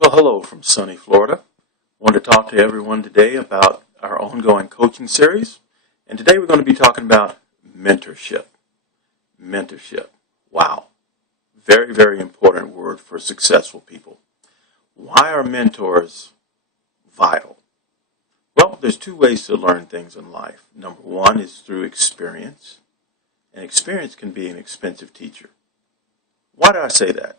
Well, hello from sunny Florida. I want to talk to everyone today about our ongoing coaching series. And today we're going to be talking about mentorship. Mentorship. Wow. Very, very important word for successful people. Why are mentors vital? Well, there's two ways to learn things in life. Number one is through experience. And experience can be an expensive teacher. Why do I say that?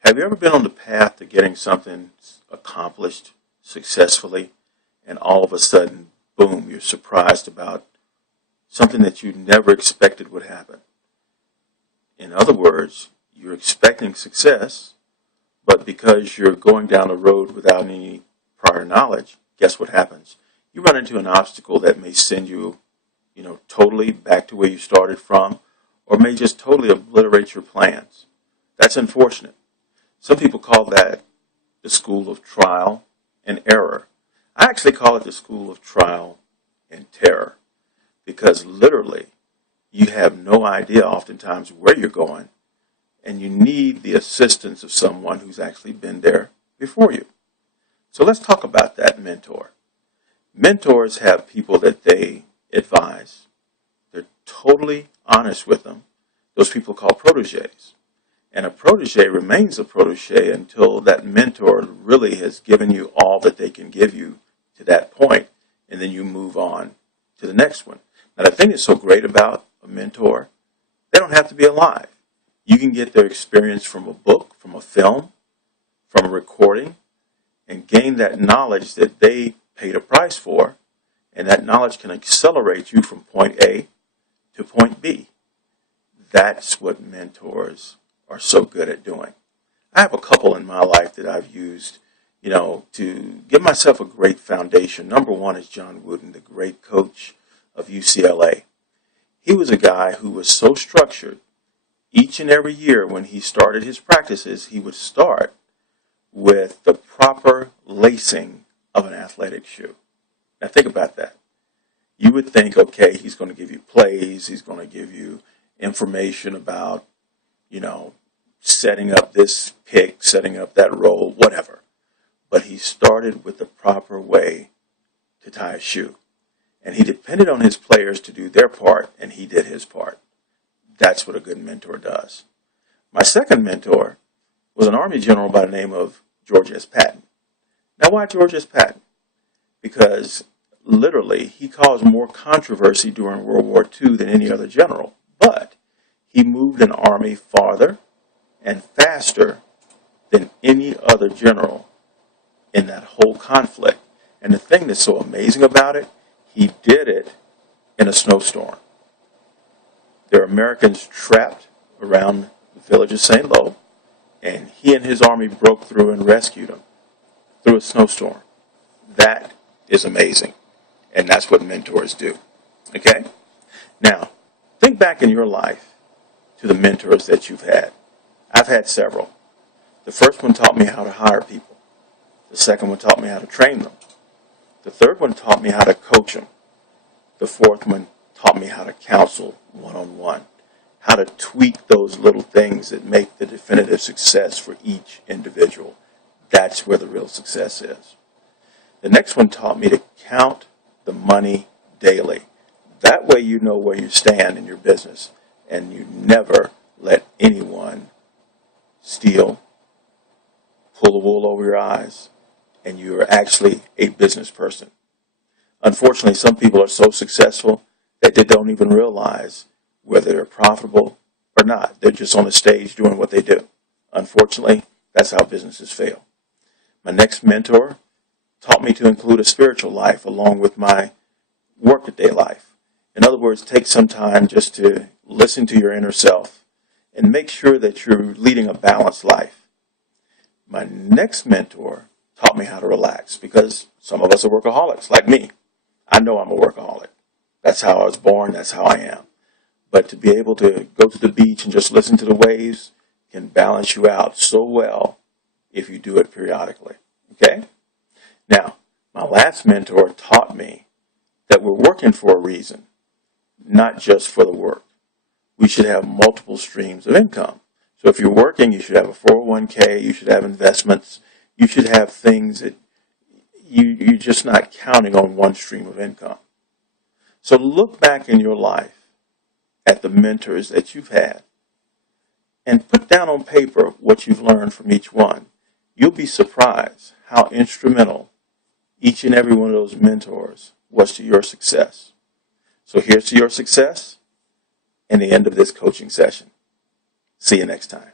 Have you ever been on the path to getting something accomplished successfully, and all of a sudden, boom, you're surprised about something that you never expected would happen? In other words, you're expecting success, but because you're going down a road without any prior knowledge, guess what happens? You run into an obstacle that may send you, totally back to where you started from, or may just totally obliterate your plans. That's unfortunate. Some people call that the school of trial and error. I actually call it the school of trial and terror, because literally you have no idea oftentimes where you're going, and you need the assistance of someone who's actually been there before you. So let's talk about that mentor. Mentors have people that they advise. They're totally honest with them. Those people are called proteges. And a protege remains a protege until that mentor really has given you all that they can give you to that point, and then you move on to the next one. Now, the thing that's so great about a mentor, they don't have to be alive. You can get their experience from a book, from a film, from a recording, and gain that knowledge that they paid a price for, and that knowledge can accelerate you from point A to point B. That's what mentors are so good at doing. I have a couple in my life that I've used, to give myself a great foundation. Number one is John Wooden, the great coach of UCLA. He was a guy who was so structured. Each and every year when he started his practices, he would start with the proper lacing of an athletic shoe. Now think about that. You would think, okay, he's going to give you plays, he's going to give you information about setting up this pick, setting up that roll, whatever. But he started with the proper way to tie a shoe. And he depended on his players to do their part, and he did his part. That's what a good mentor does. My second mentor was an Army general by the name of George S. Patton. Now, why George S. Patton? Because literally he caused more controversy during World War II than any other general. But he moved an army farther and faster than any other general in that whole conflict. And the thing that's so amazing about it, he did it in a snowstorm. There are Americans trapped around the village of St. Lo, and he and his army broke through and rescued them through a snowstorm. That is amazing, and that's what mentors do. Okay? Now, think back in your life to the mentors that you've had. I've had several. The first one taught me how to hire people. The second one taught me how to train them. The third one taught me how to coach them. The fourth one taught me how to counsel one-on-one, how to tweak those little things that make the definitive success for each individual. That's where the real success is. The next one taught me to count the money daily. That way you know where you stand in your business, and you never let anyone steal, pull the wool over your eyes, and you are actually a business person. Unfortunately, some people are so successful that they don't even realize whether they're profitable or not. They're just on the stage doing what they do. Unfortunately, that's how businesses fail. My next mentor taught me to include a spiritual life along with my workaday life. In other words, take some time just to listen to your inner self and make sure that you're leading a balanced life. My next mentor taught me how to relax, because some of us are workaholics, like me. I know I'm a workaholic. That's how I was born. That's how I am. But to be able to go to the beach and just listen to the waves can balance you out so well if you do it periodically. Okay? Now, my last mentor taught me that we're working for a reason, not just for the work. We should have multiple streams of income. So if you're working, you should have a 401k, you should have investments, You should have things that you're just not counting on one stream of income. So look back in your life at the mentors that you've had and put down on paper what you've learned from each one. You'll be surprised how instrumental each and every one of those mentors was to your success. So here's to your success and the end of this coaching session. See you next time.